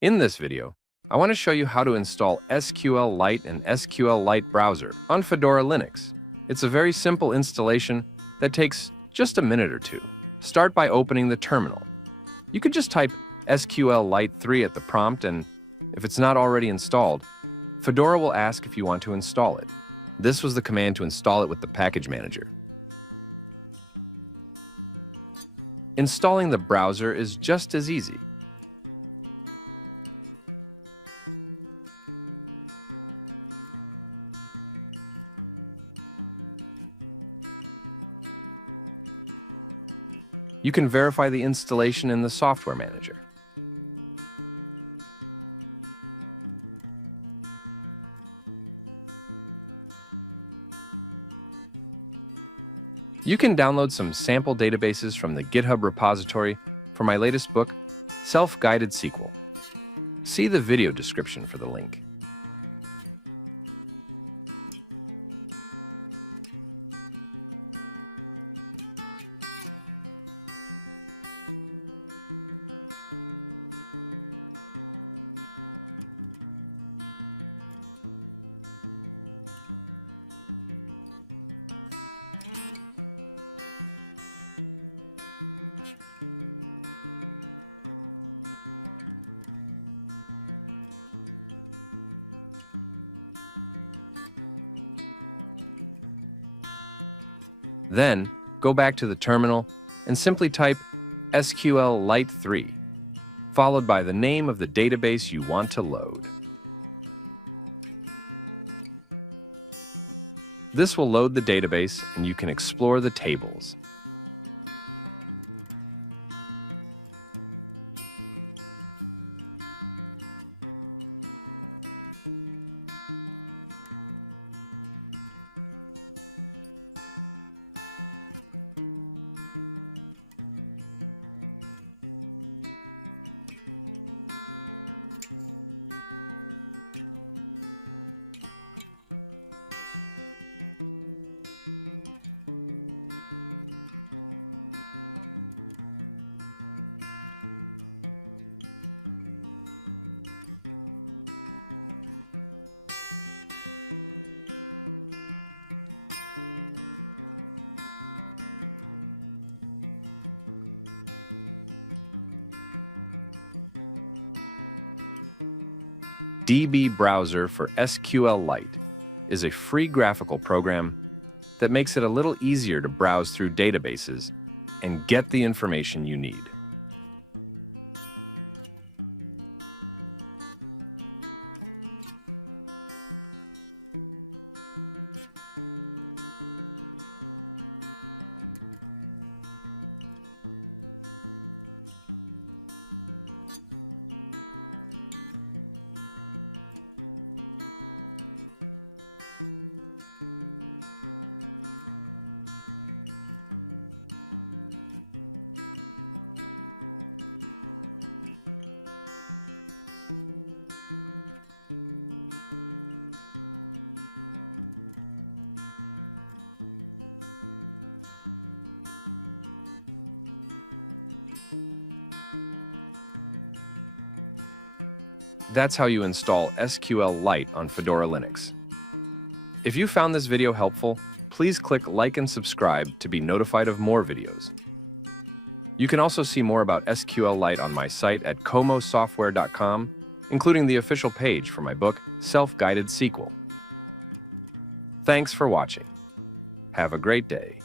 In this video, I want to show you how to install SQLite and SQLite Browser on Fedora Linux. It's a very simple installation that takes just a minute or two. Start by opening the terminal. You could just type SQLite 3 at the prompt, and if it's not already installed, Fedora will ask if you want to install it. This was the command to install it with the package manager. Installing the browser is just as easy. You can verify the installation in the software manager. You can download some sample databases from the GitHub repository for my latest book, Self-Guided SQL. See the video description for the link. Then, go back to the terminal and simply type SQLite 3, followed by the name of the database you want to load. This will load the database, and you can explore the tables. DB Browser for SQLite is a free graphical program that makes it a little easier to browse through databases and get the information you need. That's how you install SQLite on Fedora Linux. If you found this video helpful, please click like and subscribe to be notified of more videos. You can also see more about SQLite on my site at comosoftware.com, including the official page for my book, Self-Guided SQL. Thanks for watching. Have a great day.